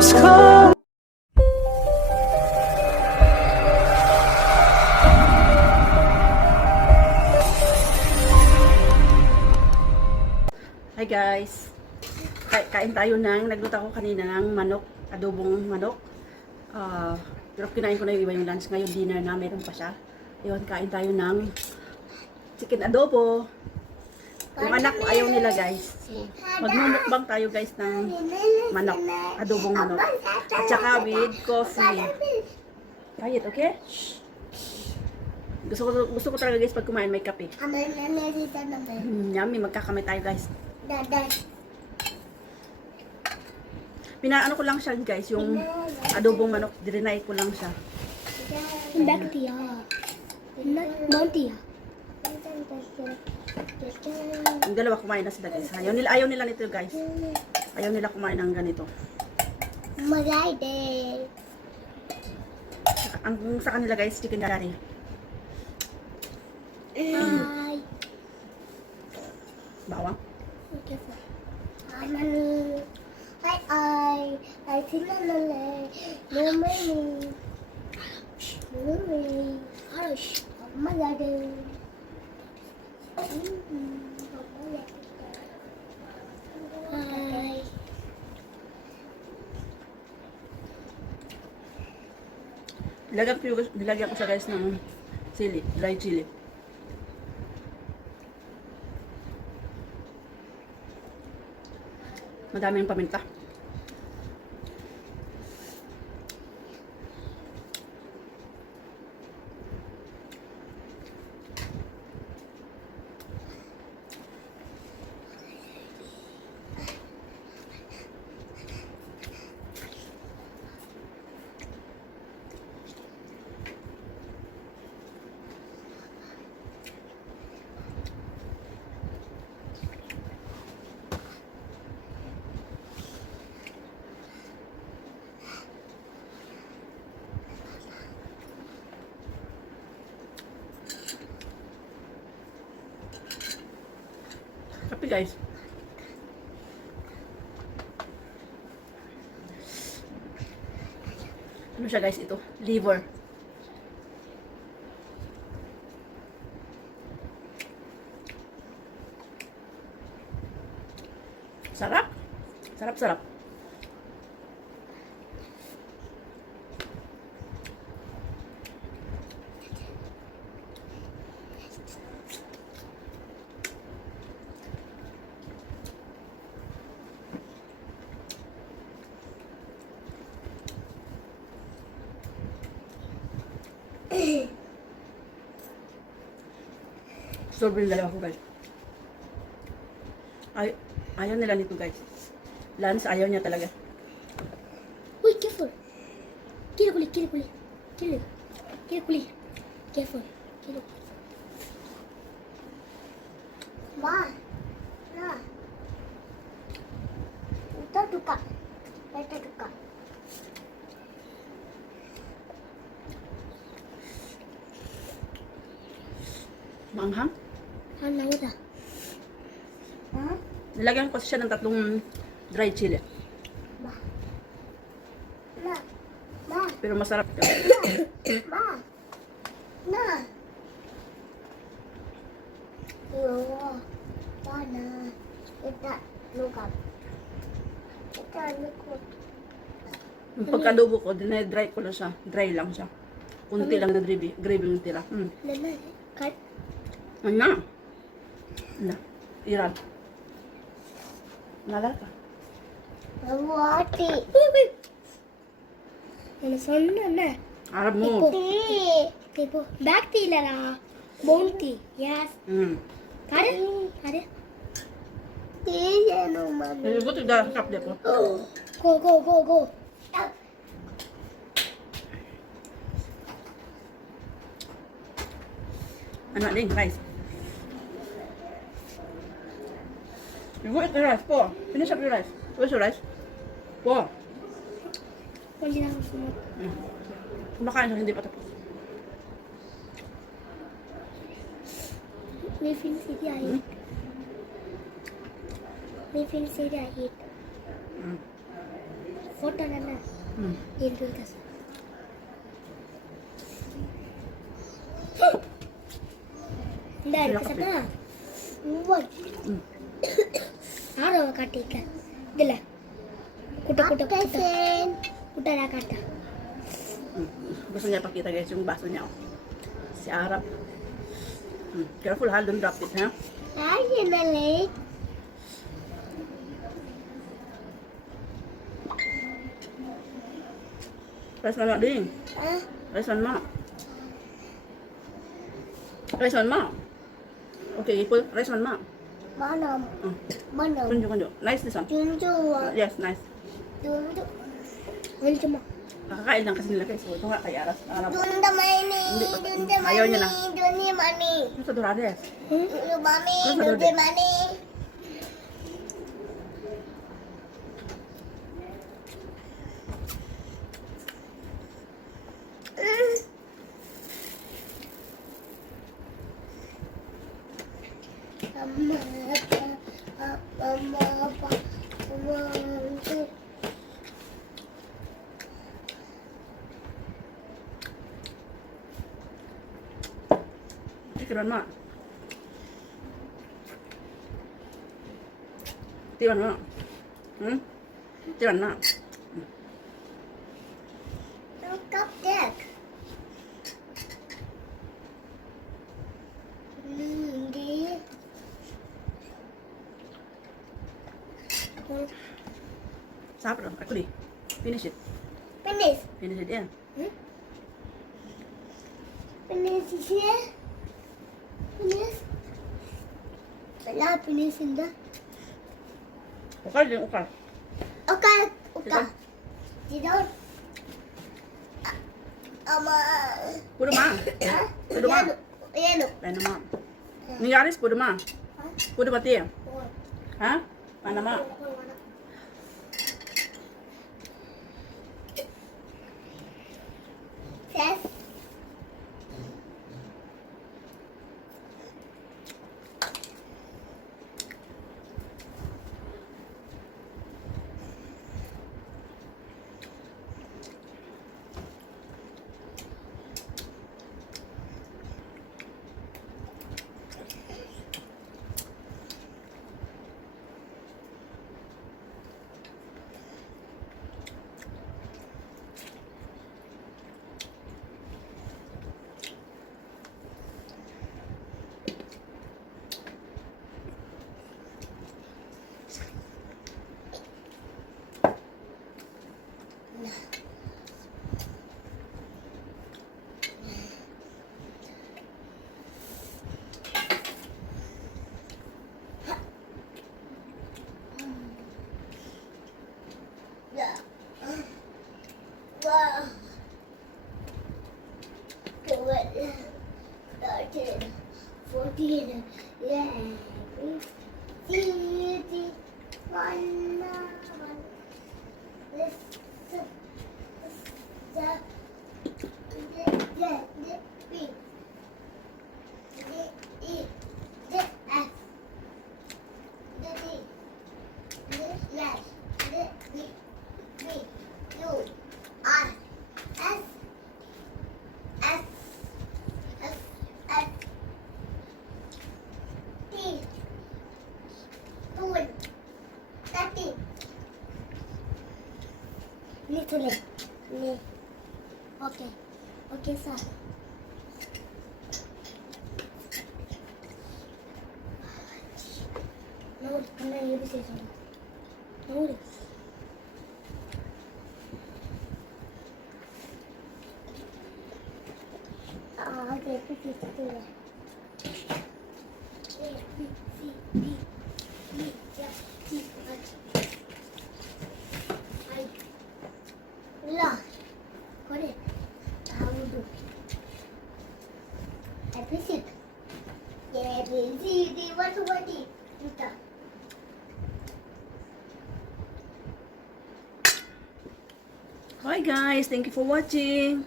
has come. Hi guys, kain tayo nagluto ako kanina ng manok, adobong manok. Pero kinain ko na yung iba yung lunch. Ngayon dinner na, meron pa siya. Ayun, kain tayo ng chicken adobo. Yung anak ko ayaw nila guys. Magmumukbang tayo guys ng manok, adobong manok. At saka with coffee. Quiet, okay? Gusto ko talaga guys pag kumain may kape. Yummy, magkakamay tayo guys. Pinaano ko lang siya guys, yung adobong manok, dirinay ko lang siya. Yung dalawa kumain na sila guys. Ayaw nila nito guys. Ayaw nila kumain ng ganito. Ang sa kanila guys, chicken curry. Bawang. I think Nilagyan ko siya guys ng chili, dry chili. Madami yung paminta. Kape guys. Ano siya guys ito? Liver. Sarap. Sarap. Sobrang dalawa ko guys. Ayaw nila nito guys. Lance ayaw niya talaga. Wait, careful. Careful. Ma. Ito duka. Maanghang. Ano ito? Nilagyan ko siya ng 3 dry chili. Ma. Pero masarap siya. Ma. Na. Yo. Pana. Ita lukap. Yung pagkadubo ko, dinay-dry ko lang siya. Dry lang siya. Kunti lang na gravy yung tira. Lala. Cut. Ano? Iran. Nalala ka. Wati. Ano na? Arab mo. Tipo. Back tea lara. Bounty. Yes. Kare. Tea ano mami. Buti dahil kap dia ko. Go. Ano din, rice. You go eat the rice, po. Finish up your rice. Where's your rice? Po. Hindi na ako sumunod. Kumakain siya, hindi pa tapos. May film city I eat. May film city I eat. Photo na. Hmm. Into this. Dari ke sana. Wah. Hmm. Aarav katika. Dila. Kuta. Kuta na kata. Gusto niya pakita guys yung baso niya. Oh. Si Arab. Careful ha, don't drop it ha. Ay, nalay. Press mo lang din. Ah, Press one more. Press one more. Okay, pull. Press one more. manam. Manam. Kunjo. Nice this one. Junju. Yes, nice. Junju. Junju mo. Nakakain lang kasi nila guys. So, ito nga kay Arab. Dunda mani. Hindi, Dunda mani. ayaw niya na. Dunda mani. Ano sa Dorades? Dunda mani. Ano sa Dunda Dorades? mani. Tikiran mo. Tikiran mo. Tikiran mo. Cupcake. Hindi. Sabi lang. Actually, finish it. Finish. Finish it, yeah. Finish here. Finish. Wala, finish hindi. Ukal din, ukal. Okay. Ito. Dito. Ama. Puro ma. Ha? Puro ma. Yan. Paano ma? Nangaris, puro ma. Puro mati. Ha? Paano ma? Yes. Wow. 12, 13, 14, yeah. 15, 1, this, Literally. Okay. Okay, sir. No, come on, you say something. No. Okay, put it together. A, B, C, D, E, F, G, H, I. La. Got it. How do you do? I press it. A, B, C, D, 1, 2, 3. Luta. Hi guys, thank you for watching.